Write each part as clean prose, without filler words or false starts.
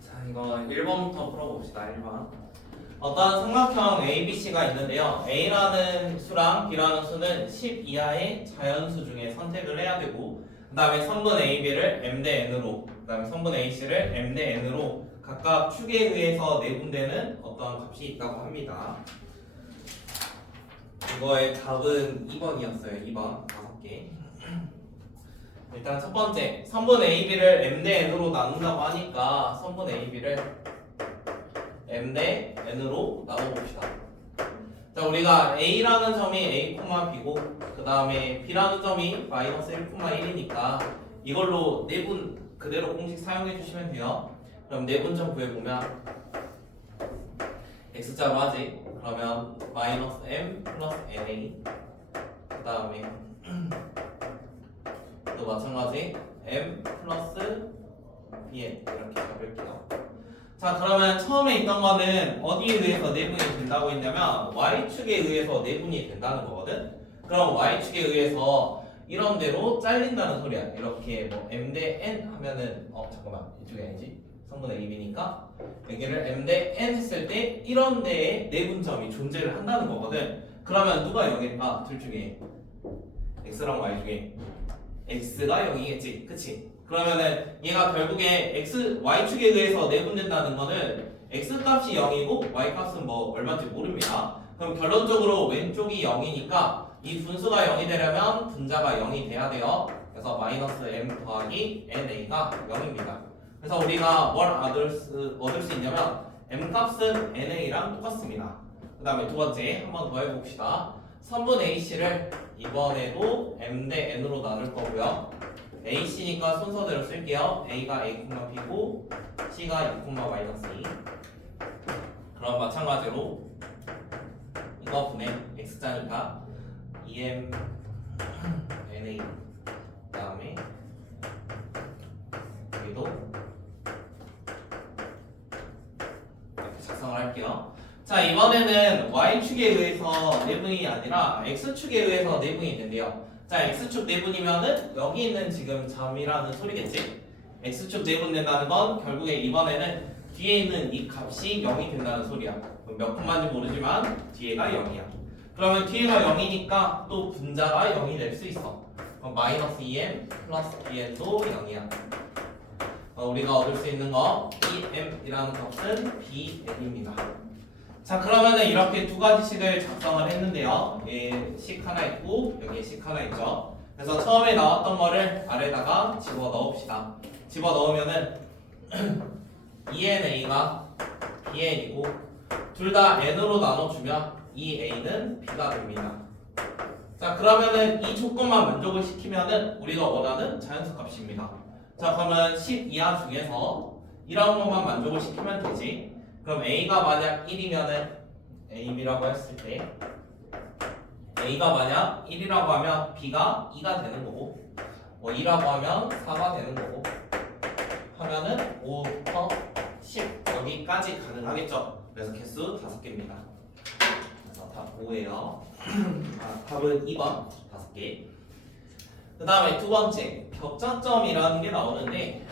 자, 이거 1번부터 풀어봅시다. 1번. 어떤 삼각형 ABC가 있는데요. A라는 수랑 B라는 수는 10 이하의 자연수 중에 선택을 해야 되고, 그 다음에 선분 AB를 M 대 N으로, 그 다음에 선분 AC를 M 대 N으로 각각 축에 의해서 내분되는 어떤 값이 있다고 합니다. 이거의 답은 2번이었어요. 2번 5개. 일단 첫 번째, 선분 AB를 M 대 N으로 나눈다고 하니까 선분 AB를 M 대 N으로 나눠봅시다. 자, 우리가 A라는 점이 A, B고 그 다음에 B라는 점이 마이너스 1, 1이니까 이걸로 내분 그대로 공식 사용해 주시면 돼요. 그럼 내분점 구해보면 X자로 하지. 그러면 마이너스 M 플러스 NA 그 다음에 또 마찬가지 M 플러스 BN 이렇게 잡을게요. 자, 그러면 처음에 있던 거는 어디에 의해서 내분이 된다고 했냐면 Y축에 의해서 내분이 된다는 거거든. 그럼 Y축에 의해서 이런 대로 잘린다는 소리야. 이렇게 뭐 M 대 N 하면은 잠깐만 이쪽이 아니지. 성분의 AB니까 여기를 M 대 N 했을 때 이런 데에 내분점이 존재를 한다는 거거든. 그러면 누가 0일까? 둘 중에 X랑 Y 중에 X가 0이겠지, 그치? 그러면은 얘가 결국에 Y축에 의해서 내분된다는 거는 X 값이 0이고 Y 값은 뭐 얼마인지 모릅니다. 그럼 결론적으로 왼쪽이 0이니까 이 분수가 0이 되려면 분자가 0이 돼야 돼요. 그래서 마이너스 M 더하기 NA가 0입니다. 그래서 우리가 뭘 얻을 수 있냐면 M 값은 NA랑 똑같습니다. 그 다음에 두 번째 한 번 더 해봅시다. 선분 AC를 이번에도 M 대 N으로 나눌 거고요. AC니까 순서대로 쓸게요. A가 A, B고 C가 2, -2. 그럼 마찬가지로 이거 분의 X자니까 EM NA 그 다음에 여기도 이렇게 작성을 할게요. 자, 이번에는 Y축에 의해서 내분이 아니라 X축에 의해서 내분이 된대요. 자, X축 내분이면은 여기 있는 지금 점이라는 소리겠지? X축 내분된다는 건 결국에 이번에는 뒤에 있는 이 값이 0이 된다는 소리야. 몇 콤마인지 모르지만 뒤에가 0이야. 그러면 뒤에가 0이니까 또 분자가 0이 될 수 있어. 그럼 마이너스 2m 플러스 bn도 0이야. 우리가 얻을 수 있는 거 bm이라는 값은 bn입니다. 자, 그러면은 이렇게 두 가지식을 작성을 했는데요. 여기 식 하나 있고 여기 식 하나 있죠. 그래서 처음에 나왔던 거를 아래다가 집어 넣읍시다. 집어 넣으면은 ENA가 BN이고 둘 다 N으로 나눠주면 이 A는 B가 됩니다. 자, 그러면은 이 조건만 만족을 시키면은 우리가 원하는 자연수 값입니다. 자, 그러면 10 이하 중에서 이런 것만 만족을 시키면 되지. 그럼 A가 만약 1이면은 A라고 했을 때 A가 만약 1이라고 하면 B가 2가 되는 거고 뭐 2라고 하면 4가 되는 거고 하면은 5부터 10 여기까지 가능하겠죠. 그래서 개수 5개입니다. 그래서 답 5예요. 답은 2번 5개. 그 다음에 두 번째 격자점이라는 게 나오는데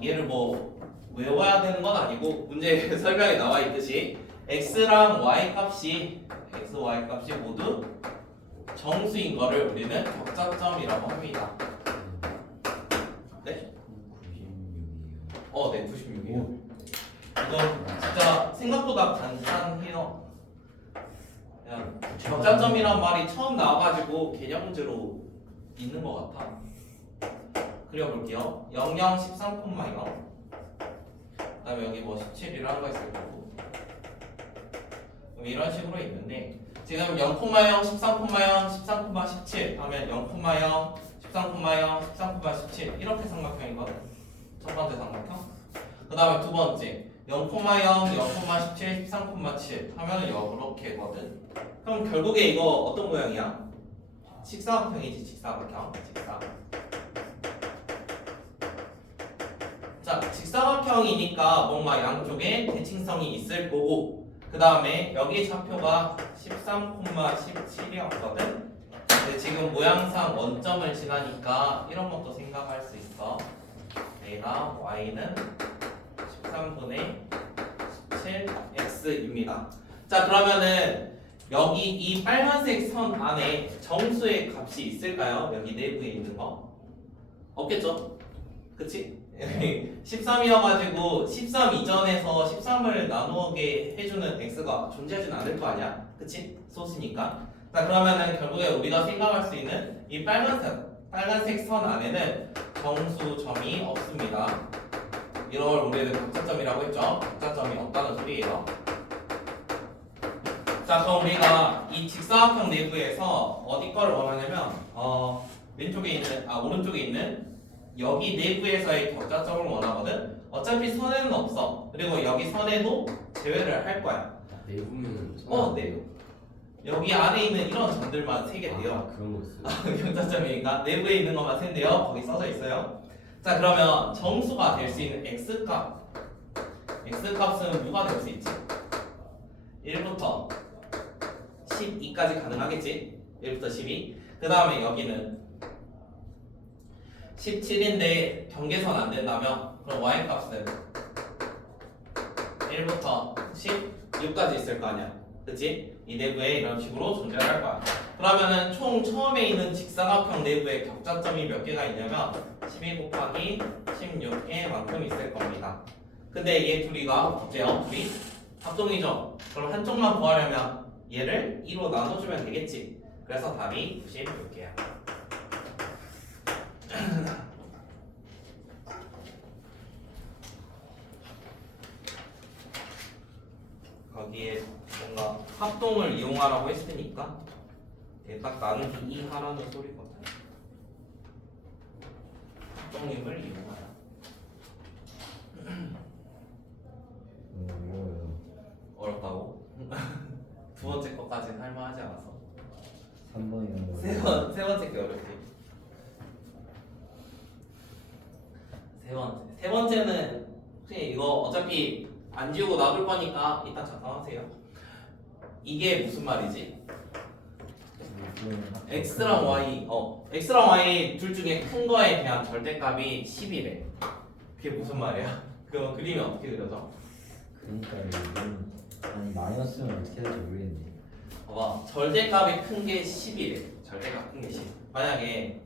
얘를 뭐 외워야 되는 건 아니고 문제 설명에 나와 있듯이 x랑 y 값이 모두 정수인 거를 우리는 격자점이라고 합니다. 네? 96이에요. 네, 96이에요. 이거 진짜 생각보다 간단해요. 그냥 격자점이란 말이 처음 나와가지고 개념 문제로 있는 것 같아. 그려볼게요. 0, 0, 13, 0. 그 다음에 여기 뭐 17이라는 거 있을 거고 이런 식으로 있는데 지금 0, 0, 13, 0, 13, 17 하면 0, 0, 13, 0, 13, 17 이렇게 삼각형이거든. 첫 번째 삼각형. 그 다음에 두 번째 0, 0, 0, 17, 13, 7 하면은 이렇게거든. 그럼 결국에 이거 어떤 모양이야? 직사각형이지. 직사각형. 자, 직사각형이니까 뭔가 양쪽에 대칭성이 있을 거고 그 다음에 여기 좌표가 13,17이었거든. 근데 지금 모양상 원점을 지나니까 이런 것도 생각할 수 있어. 얘가 y는 13분의 17x입니다. 자, 그러면은 여기 이 빨간색 선 안에 정수의 값이 있을까요? 여기 내부에 있는 거? 없겠죠? 그치? 13이어가지고 13 이전에서 13을 나누게 해주는 x가 존재하진 않을 거 아니야? 그치? 소수니까. 자, 그러면은 결국에 우리가 생각할 수 있는 이 빨간색 선 안에는 정수점이 없습니다. 이런 걸 우리는 각자점이라고 했죠? 각자점이 없다는 소리예요. 자, 그럼 우리가 이 직사각형 내부에서 어디 거를 원하냐면 왼쪽에 있는 오른쪽에 있는 여기 내부에서의 격자점을 원하거든. 어차피 선에는 없어. 그리고 여기 선에도 제외를 할 거야. 내부면 네. 여기 안에 있는 이런 점들만 세 개인데요. 그런 거 있어요. 격자점이니까 내부에 있는 것만 세인데요. 거기 써져 있어요. 자, 그러면 정수가 될 수 있는 x값은 뭐가 될 수 있지? 1부터 12까지 가능하겠지? 1부터 12. 그 다음에 여기는 17인데 경계선 안 된다면 그럼 y값은 1부터 16까지 있을 거 아니야. 그치? 이 내부에 이런 식으로 존재할 거야. 그러면은 총 처음에 있는 직사각형 내부에 격자점이 몇 개가 있냐면 12 곱하기 16개만큼 있을 겁니다. 근데 얘 둘이가 어때요? 둘이 합동이죠? 그럼 한쪽만 구하려면 얘를 2로 나눠주면 되겠지? 그래서 답이 96개야. 거기에 뭔가 합동을 이용하라고 했으니까 딱 나누기 2 하라는 소리거든. 합동임을 이용하라. 어렵다고? 두 번째 것까지는 할만하지 않았어. 3번이랑 세 번째 게 어렵지. 세 번째는 혹시 이거 어차피 안 지우고 놔둘 거니까 일단 잠깐 하세요. 이게 무슨 말이지? x랑 y 둘 중에 큰 거에 대한 절대값이 10이래. 그게 무슨 말이야? 그럼 그림이 어떻게 그려져? 그러니까 이건 아니 마이너스면 어떻게 될지 모르겠네. 봐봐, 절대값이 큰 게 10이래. 절대값 큰 게 10. 만약에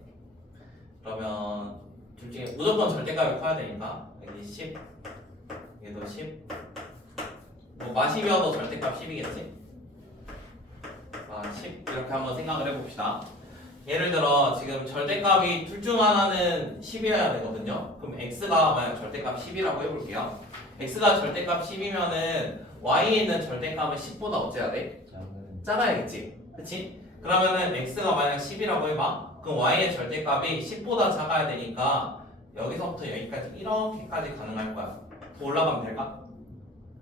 그러면 둘 중에 무조건 절대값이 커야 되니까 여기 10, 얘도 10. 뭐 마시며도 절대값 10이겠지? 10 이렇게 한번 생각을 해봅시다. 예를 들어 지금 절대값이 둘 중 하나는 10이어야 되거든요. 그럼 x가 만약 절대값 10이라고 해볼게요. x가 절대값 10이면은 y에 있는 절대값은 10보다 어째야 돼? 작아야겠지? 그치? 그러면은 x가 만약 10이라고 해봐. 그럼 y의 절대값이 10보다 작아야 되니까 여기서부터 여기까지 이렇게까지 가능할 거야. 더 올라가면 될까?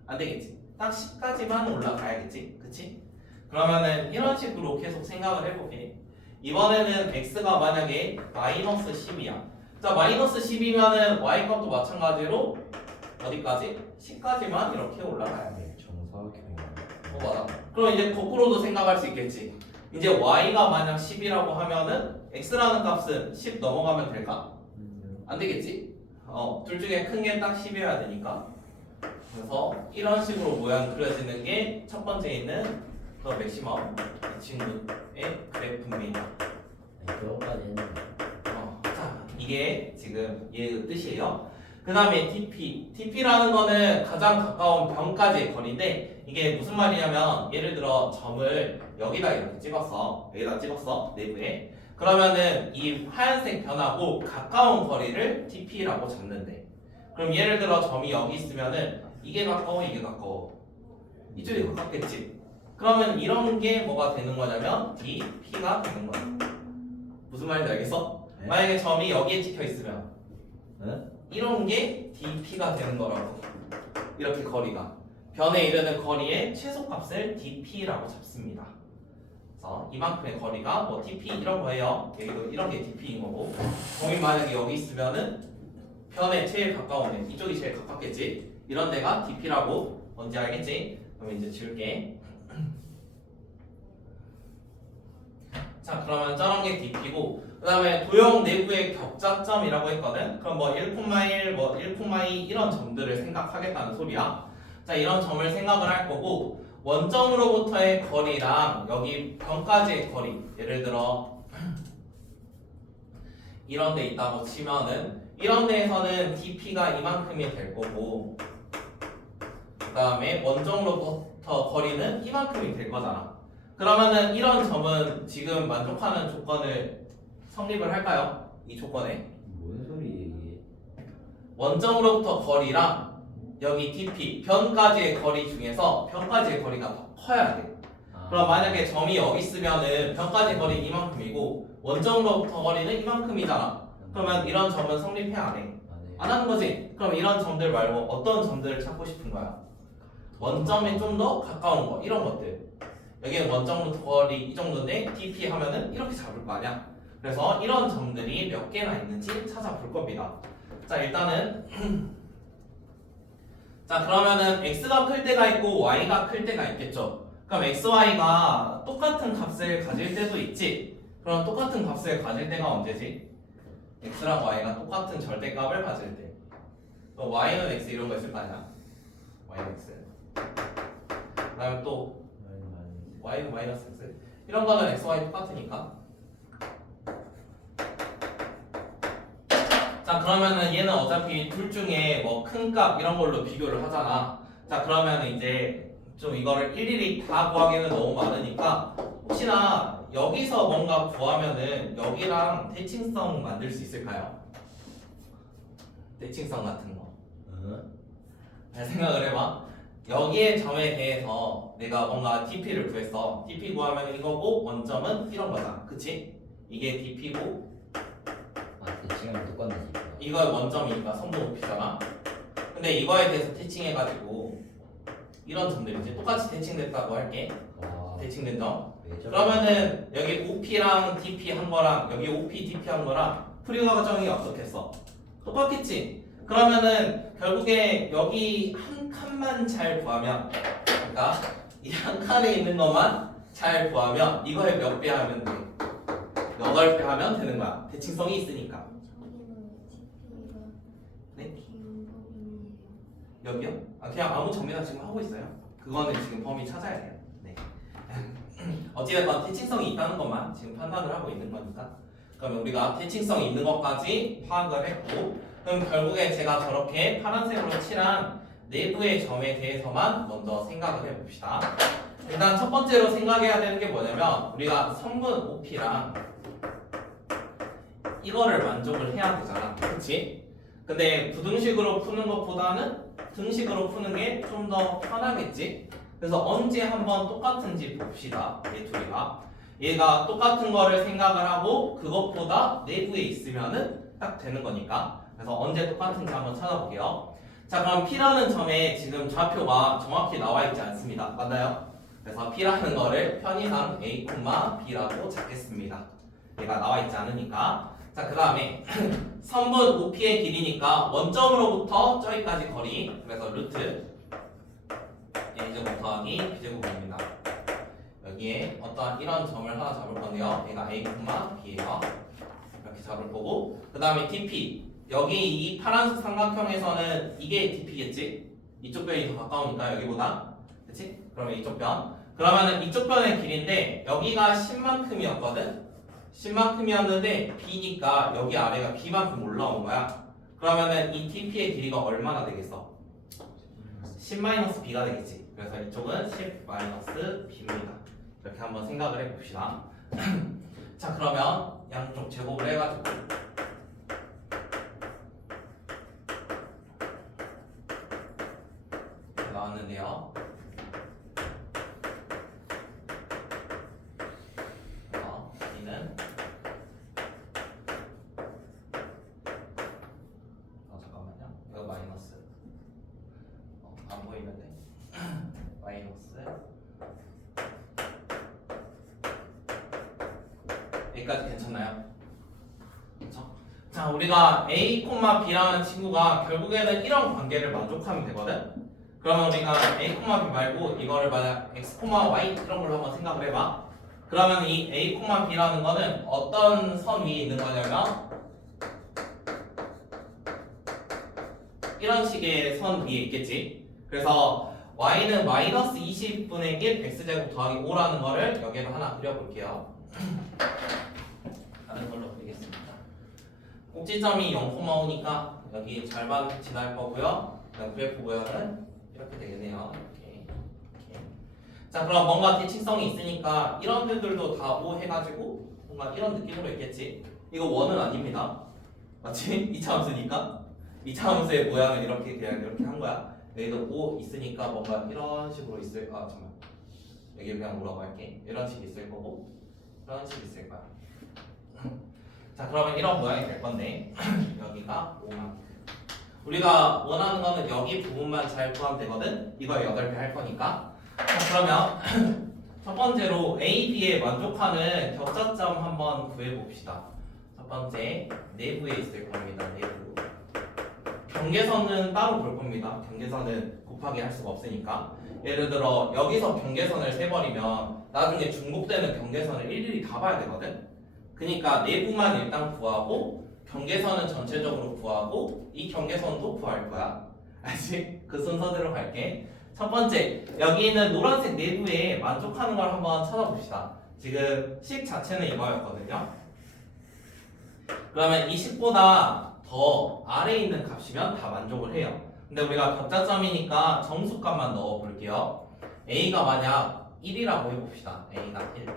안 되겠지? 딱 10까지만 올라가야겠지? 그치? 그러면은 이런 식으로 계속 생각을 해볼게. 이번에는 x가 만약에 마이너스 10이야. 자, 마이너스 10이면은 y 값도 마찬가지로 어디까지? 10까지만 이렇게 올라가야 돼. 정사각형이야. 맞아. 그럼 이제 거꾸로도 생각할 수 있겠지. 이제 y가 만약 10이라고 하면은 x라는 값은 10 넘어가면 될까? 안 되겠지? 둘 중에 큰 게 딱 10이어야 되니까. 그래서 이런 식으로 모양 그려지는 게 첫 번째 있는 그 맥시멈 이 친구의 그래프입니다. 그거까지 했는데. 자, 이게 지금 얘의 뜻이에요. 그 다음에 TP라는 거는 가장 가까운 변까지의 거리인데 이게 무슨 말이냐면 예를 들어 점을 여기다 이렇게 찍었어. 여기다 찍었어. 내부에. 그러면은 이 하얀색 변하고 가까운 거리를 TP라고 잡는데 그럼 예를 들어 점이 여기 있으면은 이게 가까워 이게 가까워 이쪽이 가깝겠지. 그러면 이런 게 뭐가 되는 거냐면 DP가 되는 거야. 무슨 말인지 알겠어? 네? 만약에 점이 여기에 찍혀 있으면 네? 이런 게 DP가 되는 거라고. 이렇게 거리가 변에 이르는 거리의 최소값을 DP라고 잡습니다. 그래서 이만큼의 거리가 뭐 TP 이런 거예요. 여기도 이런 게 DP인 거고 점이 만약에 여기 있으면은 변에 제일 가까운 애 이쪽이 제일 가깝겠지. 이런 데가 DP라고 뭔지 알겠지? 그럼 이제 지울게. 자 그러면 저런 게 dp고 그 다음에 도형 내부의 격자점이라고 했거든. 그럼 뭐 1,1, 뭐 1,2 이런 점들을 생각하겠다는 소리야. 자 이런 점을 생각을 할 거고 원점으로부터의 거리랑 여기 변까지의 거리 예를 들어 이런 데 있다고 치면은 이런 데에서는 dp가 이만큼이 될 거고 그 다음에 원점으로부터 거리는 이만큼이 될 거잖아. 그러면은 이런 점은 지금 만족하는 조건을 성립을 할까요? 이 조건에 뭔 소리예요 이게? 원점으로부터 거리랑 여기 dp 변까지의 거리 중에서 변까지의 거리가 더 커야 돼. 그럼 만약에 점이 여기 있으면은 변까지 거리 이만큼이고 원점으로부터 거리는 이만큼이잖아. 그러면 이런 점은 성립해 안 해? 안 하는 거지. 그럼 이런 점들 말고 어떤 점들을 찾고 싶은 거야? 원점에 좀 더 가까운 거 이런 것들. 여기는 원점으로부터 거리 이 정도인데 dp 하면은 이렇게 잡을 거 아니야. 그래서 이런 점들이 몇 개나 있는지 찾아볼 겁니다. 자 일단은 자 그러면은 x가 클 때가 있고 y가 클 때가 있겠죠. 그럼 x, y가 똑같은 값을 가질 때도 있지. 그럼 똑같은 값을 가질 때가 언제지? x랑 y가 똑같은 절대값을 가질 때. 또 y는 x 이런 거 있을 거 아니야? y는 x. 그다음에 또 y는 마이너스 x. 이런 거는 x, y 똑같으니까. 자 그러면은 얘는 어차피 둘 중에 뭐 큰 값 이런 걸로 비교를 하잖아. 자 그러면 이제 좀 이거를 일일이 다 구하기는 너무 많으니까 혹시나 여기서 뭔가 구하면은 여기랑 대칭성 만들 수 있을까요? 대칭성 같은 거. 잘 생각을 해봐. 여기의 점에 대해서 내가 뭔가 dp를 구했어. dp 구하면 이거고 원점은 이런 거잖아. 그치? 이게 dp고 대칭은 똑같네. 이거 원점이니까 선도 높이잖아. 근데 이거에 대해서 대칭해가지고 이런 점들이지. 똑같이 대칭됐다고 할게. 대칭된 점. 그러면은 여기 OP랑 DP 한 거랑 여기 OP, DP 한 거랑 프리 과정이 어떻겠어? 똑같겠지? 그러면은 결국에 여기 한 칸만 잘 구하면 그러니까 이 한 칸에 있는 것만 잘 구하면 이거에 몇 배 하면 돼? 8배 하면 되는 거야. 대칭성이 있으니까. 네? 여기요? 아 그냥 아무 정리나 지금 하고 있어요. 그거는 지금 범위 찾아야 돼요. 네. 어찌됐건 대칭성이 있다는 것만 지금 판단을 하고 있는 거니까. 그러면 우리가 대칭성이 있는 것까지 파악을 했고, 그럼 결국에 제가 저렇게 파란색으로 칠한 내부의 점에 대해서만 먼저 생각을 해봅시다. 일단 첫 번째로 생각해야 되는 게 뭐냐면 우리가 성분 OP랑 이거를 만족을 해야 되잖아. 그렇지? 근데 부등식으로 푸는 것보다는 등식으로 푸는 게 좀 더 편하겠지? 그래서 언제 한번 똑같은지 봅시다. 얘 둘이가. 얘가 똑같은 거를 생각을 하고 그것보다 내부에 있으면은 딱 되는 거니까. 그래서 언제 똑같은지 한번 찾아볼게요. 자, 그럼 P라는 점에 지금 좌표가 정확히 나와 있지 않습니다. 맞나요? 그래서 P라는 거를 편의상 A, B라고 잡겠습니다. 얘가 나와 있지 않으니까. 자, 그 다음에 선분 OP의 길이니까 원점으로부터 저기까지 거리. 그래서 루트 A제곱 더하기 B제곱입니다. 여기에 어떠한 이런 점을 하나 잡을 건데요. 얘가 A, B예요. 이렇게 잡을 거고, 그 다음에 DP. 여기 이 파란색 삼각형에서는 이게 DP겠지? 이쪽 변이 더 가까우니까 여기보다. 그치? 그러면 이쪽 변. 그러면은 이쪽 변의 길인데 여기가 10만큼이었거든? 10만큼이었는데 B니까 여기 아래가 B만큼 올라온 거야. 그러면은 이 DP의 길이가 얼마나 되겠어? 10-B가 되겠지. 그래서 이쪽은 10-B입니다. 이렇게 한번 생각을 해봅시다. 자, 그러면 양쪽 제곱을 해가지고 나왔는데요. B는 잠깐만요. 이거 마이너스. 안 보이는데. 마이너스. 여기까지 괜찮나요? 그렇죠? 자, 우리가 A, B라는 친구가 결국에는 이런 관계를 만족하면 되거든. 그러면 우리가 A, B 말고 이거를 만약 X, Y 이런 걸로 한번 생각을 해봐. 그러면 이 A, B라는 거는 어떤 선 위에 있는 거냐면 이런 식의 선 위에 있겠지. 그래서 y는 마이너스 20분의 1 x제곱 더하기 5라는 거를 여기에다 하나 그려볼게요. 다른 걸로 그리겠습니다. 꼭지점이 0,5니까 여기 절반 지날 거고요. 그다음 그래프 모양은 이렇게 되겠네요. 이렇게. 자, 그럼 뭔가 대칭성이 있으니까 이런 데들도 다 O 해가지고 뭔가 이런 느낌으로 있겠지. 이거 원은 아닙니다. 맞지? 2차 함수니까 2차 함수의 모양은 이렇게 그냥 이렇게 한 거야. 여기도 O 있으니까 뭔가 이런 식으로 있을. 아 잠깐. 여기 그냥 뭐라고 할게. 이런 식이 있을 거고 이런 식이 있을 거야. 자, 그러면 이런 모양이 될 건데 여기가 5만큼. 우리가 원하는 거는 여기 부분만 잘 포함되거든. 이걸 8배 할 거니까. 자, 그러면 첫 번째로 A, B에 만족하는 격자점 한번 구해봅시다. 첫 번째 내부에 있을 겁니다. 내부. 경계선은 따로 볼 겁니다. 경계선은 곱하기 할 수가 없으니까. 예를 들어 여기서 경계선을 세버리면 나중에 중복되는 경계선을 일일이 다 봐야 되거든. 그러니까 내부만 일단 구하고 경계선은 전체적으로 구하고 이 경계선도 구할 거야. 알지? 그 순서대로 갈게. 첫 번째, 여기 있는 노란색 내부에 만족하는 걸 한번 찾아봅시다. 지금 식 자체는 이거였거든요. 그러면 이 식보다 더 아래에 있는 값이면 다 만족을 해요. 근데 우리가 격자점이니까 정수값만 넣어볼게요. A가 만약 1이라고 해봅시다. A가 1.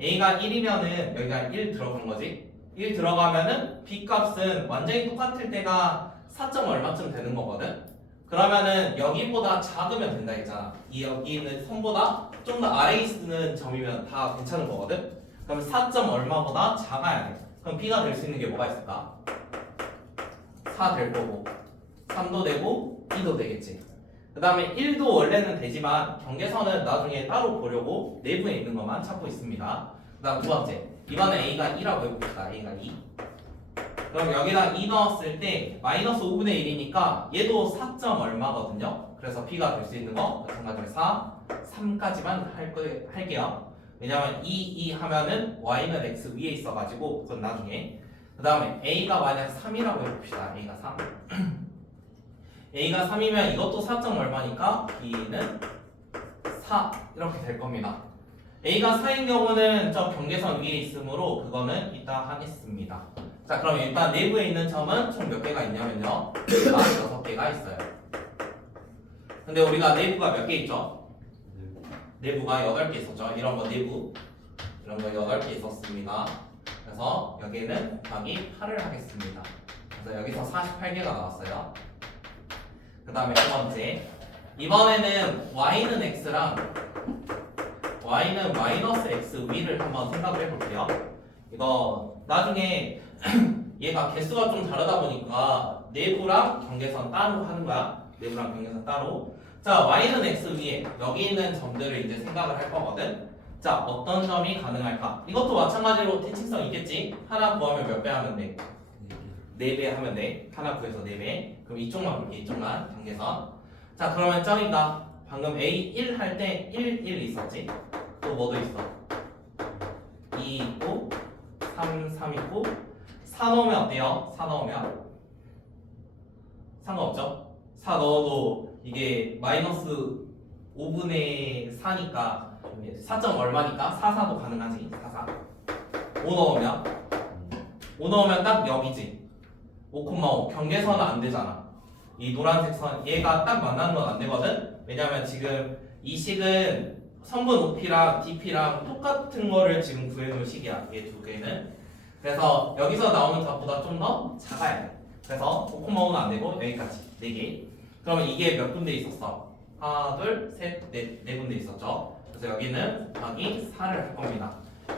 A가 1이면은 여기가 1 들어간 거지. 1 들어가면은 B 값은 완전히 똑같을 때가 4점 얼마쯤 되는 거거든. 그러면은 여기보다 작으면 된다 했잖아. 이 여기 있는 선보다 좀 더 아래에 있는 점이면 다 괜찮은 거거든. 그럼 4점 얼마보다 작아야 돼. 그럼 B가 될 수 있는 게 뭐가 있을까? 4 될 거고 3도 되고 2도 되겠지. 그 다음에 1도 원래는 되지만 경계선은 나중에 따로 보려고 내부에 있는 것만 찾고 있습니다. 그 다음 두 번째, 이번에 A가 2라고 해봅시다. A가 2. 그럼 여기다 2 넣었을 때 마이너스 5분의 1이니까 얘도 4점 얼마거든요. 그래서 B가 될 수 있는 거 마찬가지로 4, 3까지만 할게요. 왜냐면 2 하면은 Y는 X 위에 있어가지고 그건 나중에. 그 다음에 A가 만약 3이라고 해봅시다. A가 3. A가 3이면 이것도 4점 얼마니까 B는 4 이렇게 될 겁니다. A가 4인 경우는 저 경계선 위에 있으므로 그거는 이따 하겠습니다. 자, 그럼 일단 내부에 있는 점은 총 몇 개가 있냐면요 6개가 있어요. 근데 우리가 내부가 몇 개 있죠? 내부가 8개 있었죠. 이런 거 내부 이런 거 8개 있었습니다. 그래서 여기는 곱하기 8을 하겠습니다. 그래서 여기서 48개가 나왔어요. 그 다음에 두 번째, 이번에는 y는 x랑 y는 마이너스 x 위를 한번 생각을 해볼게요. 이거 나중에 얘가 개수가 좀 다르다 보니까 내부랑 경계선 따로 하는 거야. 내부랑 경계선 따로. 자, y는 x 위에 여기 있는 점들을 이제 생각을 할 거거든. 자, 어떤 점이 가능할까? 이것도 마찬가지로 대칭성 있겠지? 하나 구하면 몇 배 하면 돼? 4배 하면 돼. 하나 구해서 4배. 그럼 이쪽만 볼게. 이쪽만 경계선. 자, 그러면 점이가 방금 A1 할 때 1 있었지? 또 뭐도 있어? 2 있고 3 있고 4 넣으면 어때요? 4 넣으면 상관없죠? 4 넣어도 이게 마이너스 5분의 4니까 4점 얼마니까 4도 가능하지. 5 넣으면 딱 여기지. 5,5 경계선은 안 되잖아. 이 노란색 선 얘가 딱 만나는 건 안 되거든. 왜냐면 지금 이 식은 성분 OP랑 DP랑 똑같은 거를 지금 구해놓은 식이야. 얘 두 개는. 그래서 여기서 나오는 값보다 좀 더 작아야 돼. 그래서 5,5는 안 되고 여기까지 4개. 그러면 이게 몇 군데 있었어? 하나, 둘, 셋, 네 군데 있었죠. 그래서 여기는 곱하기 4를 할 겁니다.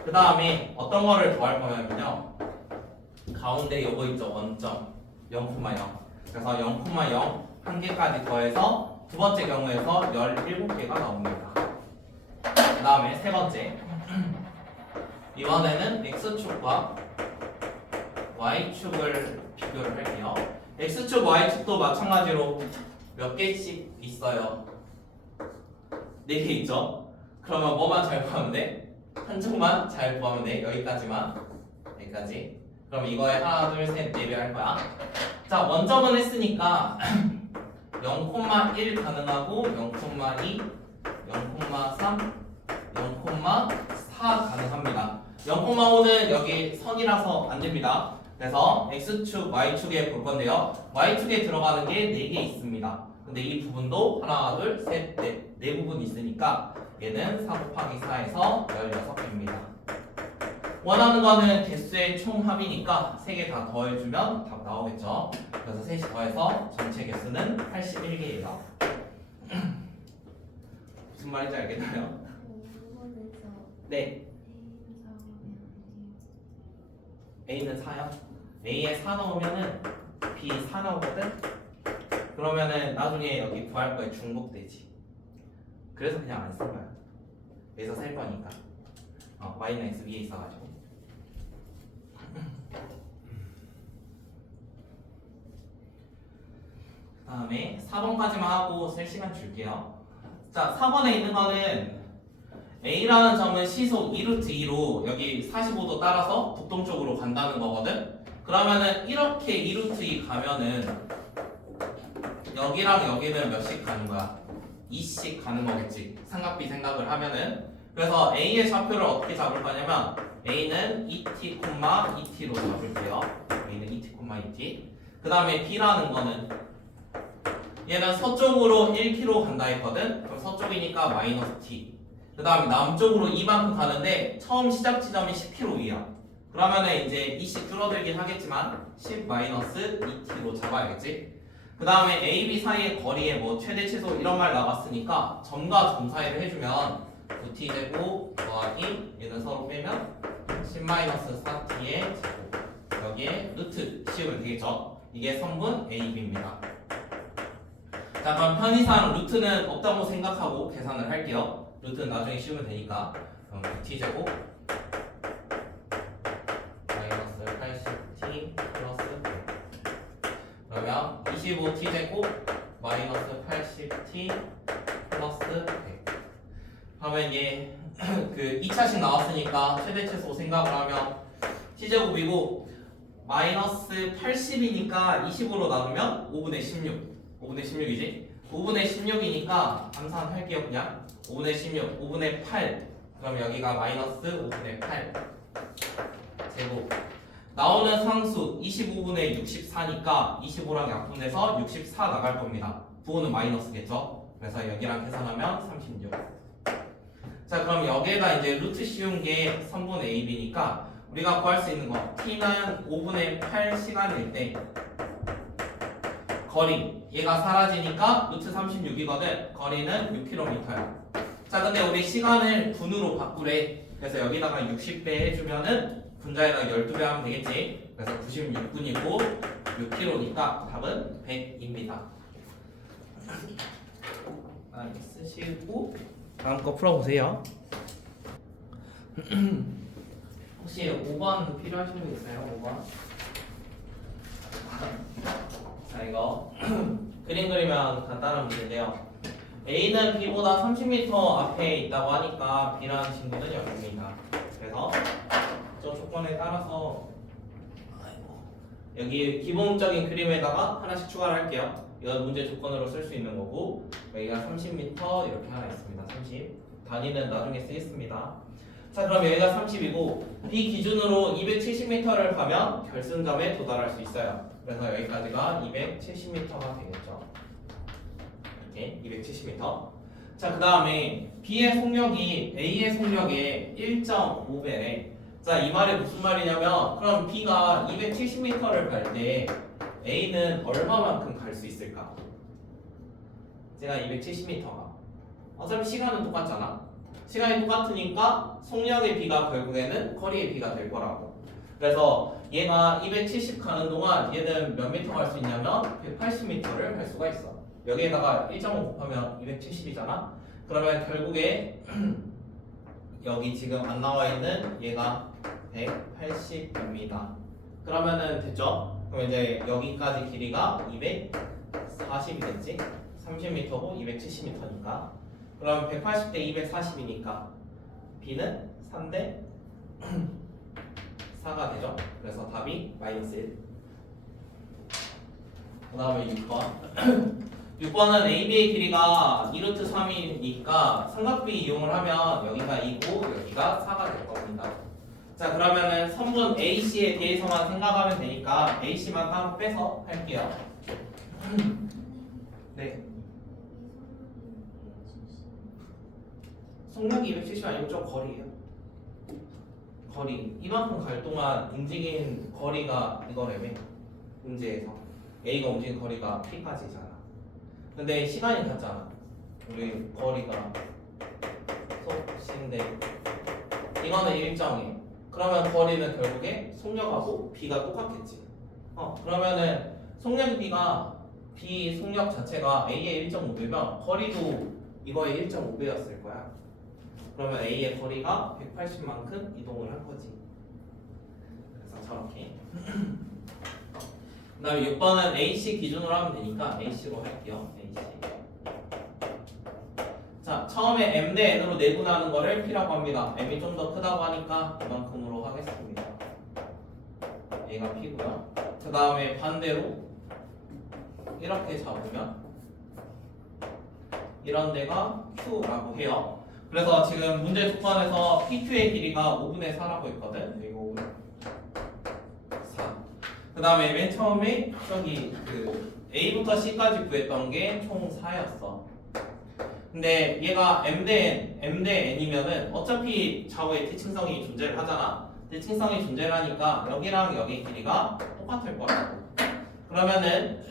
그 다음에 어떤 거를 더 할 거냐면요. 가운데 요거 있죠. 원점 0,0. 그래서 0,0 한 개까지 더해서 두 번째 경우에서 17개가 나옵니다. 그 다음에 세 번째. 이번에는 X축과 Y축을 비교를 할게요. X축, Y축도 마찬가지로 몇 개씩 있어요? 4개 있죠? 그러면 뭐만 잘 구하면 돼? 한쪽만 잘 구하면 돼. 여기까지만. 여기까지. 그럼 이거에 하나, 둘, 셋, 네 배 할 거야. 자, 원점은 했으니까 0,1 가능하고 0,2, 0,3, 0,4 가능합니다. 0,5는 여기 선이라서 안 됩니다. 그래서 x축, y축에 볼 건데요. y축에 들어가는 게 4개 있습니다. 근데 이 부분도 하나, 둘, 셋, 넷, 네 부분 있으니까 얘는 4 곱하기 4에서 16개입니다. 원하는 거는 개수의 총합이니까 3개 다 더해주면 답 나오겠죠. 그래서 3이 더해서 전체 개수는 81개예요. 무슨 말인지 알겠나요? 네. A는 4요? A에 4 넣으면은 B 4 나오거든? 그러면은 나중에 여기 구할 거에 중복되지. 그래서 그냥 안 쓴 거야. 여기서 셀 거니까. Y는 X 위에 있어가지고. 그 다음에 4번까지만 하고 셀 시간 줄게요. 자, 4번에 있는 거는 A라는 점은 시속 2루트 2로 여기 45도 따라서 북동쪽으로 간다는 거거든? 그러면은 이렇게 2루트 2 가면은 여기랑 여기는 몇씩 가는 거야? 2씩 가는 거겠지. 삼각비 생각을 하면은. 그래서 A의 좌표를 어떻게 잡을 거냐면 A는 2t, 2t로 잡을게요. A는 2t, 2t. 그 다음에 B라는 거는 얘는 서쪽으로 1km 간다 했거든? 그럼 서쪽이니까 마이너스 t. 그 다음에 남쪽으로 이만큼 가는데 처음 시작 지점이 10km 위야. 그러면은 이제 2씩 줄어들긴 하겠지만 10 마이너스 2t로 잡아야겠지. 그 다음에 A, B 사이의 거리에 뭐 최대 최소 이런 말 나왔으니까 점과 점 사이를 해주면 9t제곱 더하기 얘는 서로 빼면 10 마이너스 4t의 제곱 여기에 루트 씌우면 되겠죠. 이게 성분 A, B입니다. 자, 그럼 편의상 루트는 없다고 생각하고 계산을 할게요. 루트는 나중에 씌우면 되니까. 그럼 9t제곱 마이너스 80t 플러스 100. 그러면 25t제곱 마이너스 80t 플러스 100. 그러면 얘 그 2차식 나왔으니까 최대 최소 생각을 하면 t제곱이고 마이너스 80이니까 20으로 나누면 5분의 16. 5분의 16이지? 5분의 16이니까 암산할게요. 그냥 5분의 16, 5분의 8. 그럼 여기가 마이너스 5분의 8 제곱. 나오는 상수 25분의 64니까 25랑 약분해서 64 나갈 겁니다. 부호는 마이너스겠죠? 그래서 여기랑 계산하면 36. 자, 그럼 여기에다 이제 루트 씌운 게 3분의 AB니까 우리가 구할 수 있는 거 t는 5분의 8 시간일 때 거리 얘가 사라지니까 루트 36이거든. 거리는 6km야. 자, 근데 우리 시간을 분으로 바꾸래. 그래서 여기다가 60배 해주면은 분자에다가 12배 하면 되겠지. 그래서 96분이고 6km니까 답은 100입니다. 쓰시고 다음 거 풀어보세요. 혹시 5번 필요하신 분 있어요? 5번? 자, 이거 그림 그리면 간단한 문제인데요. A는 B보다 30m 앞에 있다고 하니까 B라는 친구는 여기입니다. 그래서 저 조건에 따라서 여기 기본적인 그림에다가 하나씩 추가를 할게요. 이건 문제 조건으로 쓸 수 있는 거고 여기가 30m 이렇게 하나 있습니다. 30 단위는 나중에 쓰겠습니다. 자, 그럼 여기가 30이고 B 기준으로 270m를 가면 결승점에 도달할 수 있어요. 그래서 여기까지가 270m가 되겠죠. 이렇게 270m. 자, 그 다음에 B의 속력이 A의 속력의 1.5배래. 자, 이 말이 무슨 말이냐면 그럼 B가 270m를 갈 때 A는 얼마만큼 갈 수 있을까? 제가 270m가 어차피 시간은 똑같잖아. 시간이 똑같으니까 속력의 B가 결국에는 거리의 B가 될 거라고. 그래서 얘가 270 가는 동안 얘는 몇 미터 갈 수 있냐면 180m를 갈 수가 있어. 여기에다가 1.5 곱하면 270이잖아. 그러면 결국에 여기 지금 안 나와 있는 얘가 180입니다. 그러면은 됐죠? 그럼 이제 여기까지 길이가 240이겠지? 30m고 270m니까. 그럼 180 대 240이니까 B는 3대 4가 되죠. 그래서 답이 마이너스 1. 그 다음에 6번 6번은 AB의 길이가 2루트 3이니까 삼각비 이용을 하면 여기가 2고 여기가 4가 될 겁니다. 자 그러면은 선분 AC에 대해서만 생각하면 되니까 AC만 따로 빼서 할게요. 네. 속력이 270 아니고 좀 거리예요. 거리 이만큼 갈 동안 움직인 거리가 이거라며 문제에서 A가 움직인 거리가 P까지잖아. 근데 시간이 같잖아. 우리 거리가 속신데 이거는 일정해. 그러면 거리는 결국에 속력하고 B가 똑같겠지. 그러면은 속력 B가 B 속력 자체가 A의 1.5배면 거리도 이거의 1.5배였을 거야. 그러면 A의 거리가 180만큼 이동을 한 거지. 그래서 저렇게. 그 다음에 6번은 AC 기준으로 하면 되니까 AC로 할게요. AC. 자, 처음에 M 대 N으로 내분하는 거를 P라고 합니다. M이 좀 더 크다고 하니까 이만큼으로 하겠습니다. A가 P고요. 그 다음에 반대로 이렇게 잡으면 이런 데가 Q라고 해요. 그래서 지금 문제 조건에서 P2의 길이가 5분의 4라고 했거든. 이거 5분의 4. 그 다음에 맨 처음에 저기 그 A부터 C까지 구했던 게 총 4였어. 근데 얘가 M 대 N이면은 어차피 좌우의 대칭성이 존재를 하잖아. 대칭성이 존재를 하니까 여기랑 여기 길이가 똑같을 거라고. 그러면은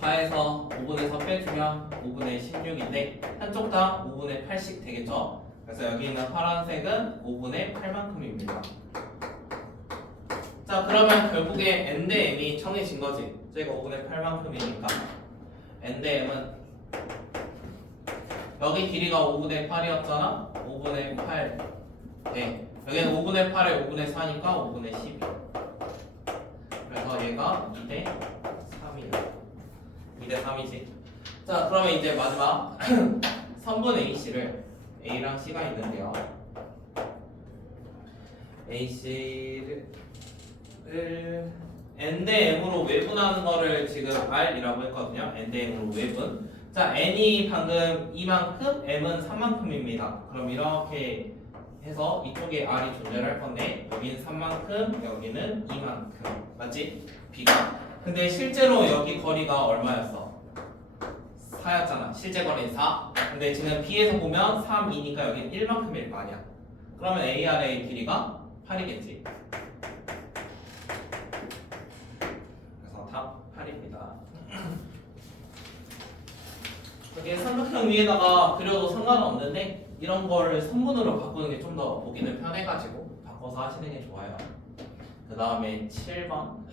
4에서 5분의 4 빼주면 5분의 16인데 한쪽당 5분의 8씩 되겠죠. 그래서 여기 있는 파란색은 5분의 8만큼입니다. 자 그러면 결국에 N 대 M이 정해진 거지. 저희가 5분의 8만큼이니까 N 대 M은 여기 길이가 5분의 8이었잖아. 5분의 8 네. 여기는 5분의 8에 5분의 4니까 5분의 12. 그래서 얘가 2대 3이에요. 2대 3이지. 자 그러면 이제 마지막 3분 AC를 A랑 C가 있는데요. AC를 N 대 M으로 외분하는 거를 지금 R이라고 했거든요. N 대 M으로 외분. 자 N이 방금 이만큼, M은 3만큼입니다. 그럼 이렇게 해서 이쪽에 R이 존재할 건데 여기는 3만큼, 여기는 2만큼. 맞지? B가. 근데 실제로 여기 거리가 얼마였어? 4였잖아. 실제 거리는 4. 근데 지금 B에서 보면 3, 2니까 여기는 1만큼일 거 아니야. 그러면 AR의 길이가 8이겠지. 그래서 답 8입니다. 이게 삼각형 위에다가 그려도 상관은 없는데 이런 걸 선분으로 바꾸는 게 좀 더 보기는 편해가지고 바꿔서 하시는 게 좋아요. 그 다음에 7번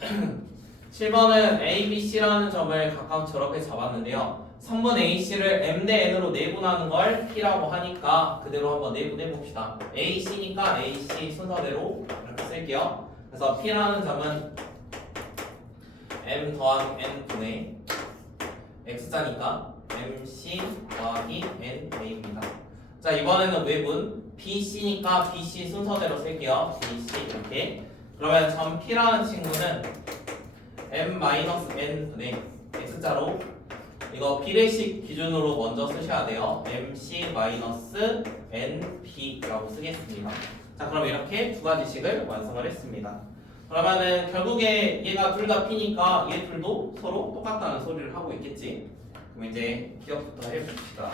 7번은 A, B, C라는 점을 각각 저렇게 잡았는데요. 선분 AC를 M 대 N으로 내분하는 걸 P라고 하니까 그대로 한번 내분해 봅시다. AC니까 AC 순서대로 이렇게 쓸게요. 그래서 P라는 점은 M 더하기 N 분의 X자니까 MC 더하기 NA입니다. 자 이번에는 외분 BC니까 BC 순서대로 쓸게요. BC 이렇게. 그러면 점 P라는 친구는 M-N 분의 X자로 이거 비례식 기준으로 먼저 쓰셔야 돼요. MC-NB라고 쓰겠습니다. 자 그럼 이렇게 두 가지식을 완성을 했습니다. 그러면은 결국에 얘가 둘 다 P니까 얘 둘도 서로 똑같다는 소리를 하고 있겠지. 그럼 이제 기억부터 해봅시다.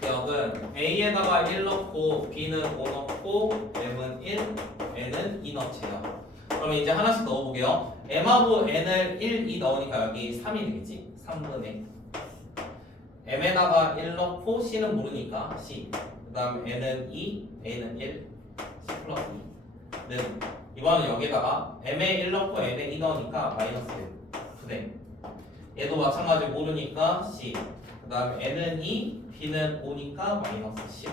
기억은 A에다가 1 넣고 B는 5 넣고 M은 1, N은 2 넣지요. 그럼 이제 하나씩 넣어보게요. M하고 N을 1, 2 넣으니까 여기 3이 되겠지. 3분의 M에다가 1 넣고 C는 모르니까 C. 그 다음 N은 2, A는 1, C 플러스 2는 이번엔 여기다가 M에 1 넣고 N에 2 넣으니까 마이너스 1 분의 얘도 마찬가지 모르니까 C. 그 다음 N은 2, B는 5니까 마이너스 10.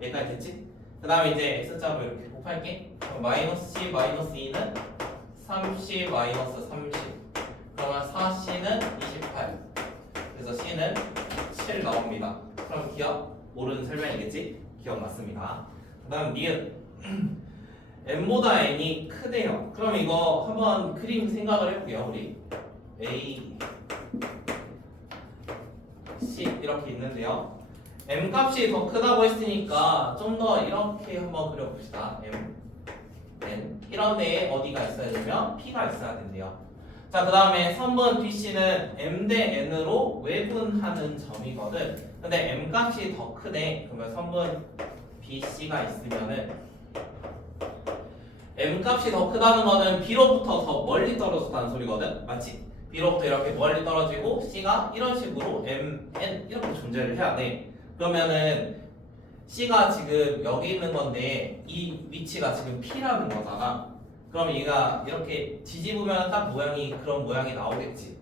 여기까지 됐지? 그 다음에 이제 X자로 이렇게 곱할게. 그럼 마이너스 C 마이너스 2는 3C 마이너스 30. 그러면 4C는 28. 그래서 C는 7 7 나옵니다. 그럼 기억? 모르는 설명이겠지? 기억났습니다. 그 다음 니은 m보다 n이 크대요. 그럼 이거 한번 그림 생각을 해볼게요. 우리 a, c 이렇게 있는데요. m 값이 더 크다고 했으니까 좀 더 이렇게 한번 그려봅시다. m, n 이런 데에 어디가 있어야 되면 p가 있어야 된대요. 자, 그 다음에 선분 bc는 m 대 n으로 외분하는 점이거든. 근데 m 값이 더 크대. 그러면 선분 bc가 있으면은 m 값이 더 크다는 거는 b로부터 더 멀리 떨어졌다는 소리거든. 맞지? b로부터 이렇게 멀리 떨어지고 c가 이런 식으로 m, n 이렇게 존재를 해야 돼. 그러면은 c가 지금 여기 있는 건데 이 위치가 지금 p라는 거잖아. 그럼 얘가 이렇게 뒤집으면 딱 모양이 그런 모양이 나오겠지.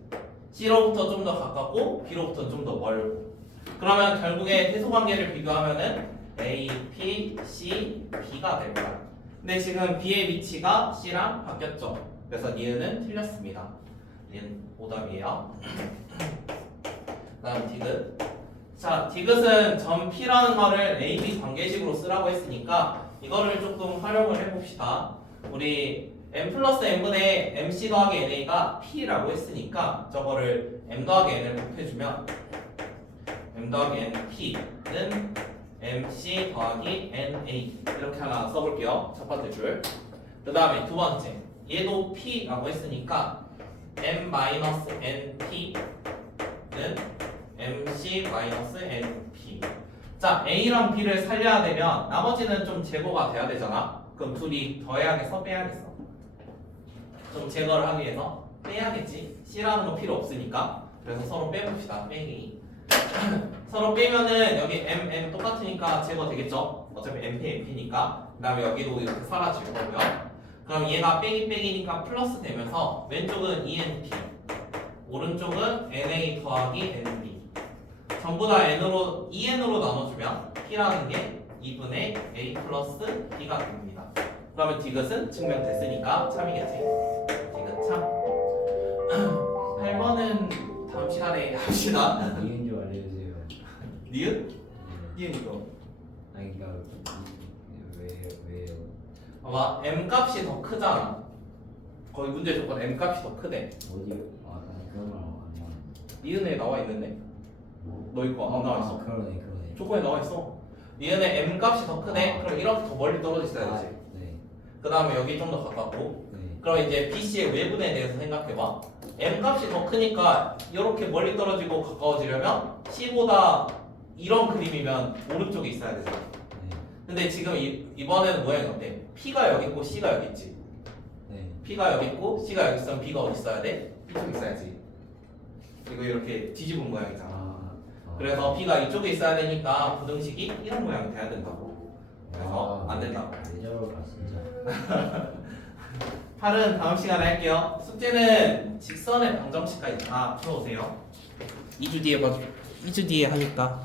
c로부터 좀 더 가깝고 b로부터 좀 더 멀고. 그러면 결국에 해소관계를 비교하면은 a, p, c, b가 될 거야. 근데 지금 b의 위치가 c랑 바뀌었죠. 그래서 니은은 틀렸습니다. 니은 오답이에요. 다음 디귿. 자, 디귿은 점 p라는 거를 a, b 관계식으로 쓰라고 했으니까 이거를 조금 활용을 해봅시다. 우리 m 플러스 n분의 mc 더하기 na가 p라고 했으니까 저거를 m 더하기 n을 곱해주면 m 더하기 n p는 mc 더하기 na 이렇게 하나 써볼게요. 첫 번째 줄. 그 다음에 두 번째 얘도 p라고 했으니까 m-np는 mc-np. 자, a랑 b를 살려야 되면 나머지는 좀 제거가 돼야 되잖아. 그럼 둘이 더해야겠어? 빼야겠어? 좀 제거를 하기 위해서 빼야겠지? c라는 거 필요 없으니까. 그래서 서로 빼봅시다. 빼기. 서로 빼면은 여기 m, n 똑같으니까 제거되겠죠? 어차피 mp, np니까. 그 다음에 여기도 이렇게 사라질 거고요. 그럼 얘가 빼기 빼기니까 플러스 되면서 왼쪽은 enp, 오른쪽은 na 더하기 nb. 전부 다 n으로, en으로 나눠주면 p라는 게 2분의 a 플러스 b가 됩니다. 그러면 디귿은 증명됐으니까 참이겠지. 디귿 참. 8번은 다음 시간에 합시다. 니은 좀 알려주세요. 니은? 니은 이거. 아니 그니까 왜요? 봐봐, m 값이 더 크잖아. 거기 문제 조건 m 값이 더 크대. 어디 그런 말 안 나와. 니은에 나와 있는데? 너희 거 안 나와 있어. 그러네. 조건에 나와 있어. 니은에 m 값이 더 크대. 그럼 이렇게 더 멀리 떨어져 있어야지. 네. 그 다음에 여기 좀 더 가깝고. 네. 그럼 이제 BC의 외분에 대해서 생각해봐. m 값이 더 크니까 이렇게 멀리 떨어지고 가까워지려면 C보다 이런 그림이면 오른쪽에 있어야 되잖아. 네. 근데 지금 이번에는 모양이 어때? P가 여기 있고 C가 여기 있지. 네. P가 여기 있고 C가 여기 있으면 B가 어디 있어야 돼? B쪽에 있어야지. 이거 이렇게 뒤집은 모양이잖아. 그래서 B가 이쪽에 있어야 되니까 부등식이 이런 모양이 돼야 된다고. 그래서 안 된다고. 왜 저럴까 진짜. 8은 다음 시간에 할게요. 숙제는 직선의 방정식까지 다 풀어오세요. 2주 뒤에 하니까.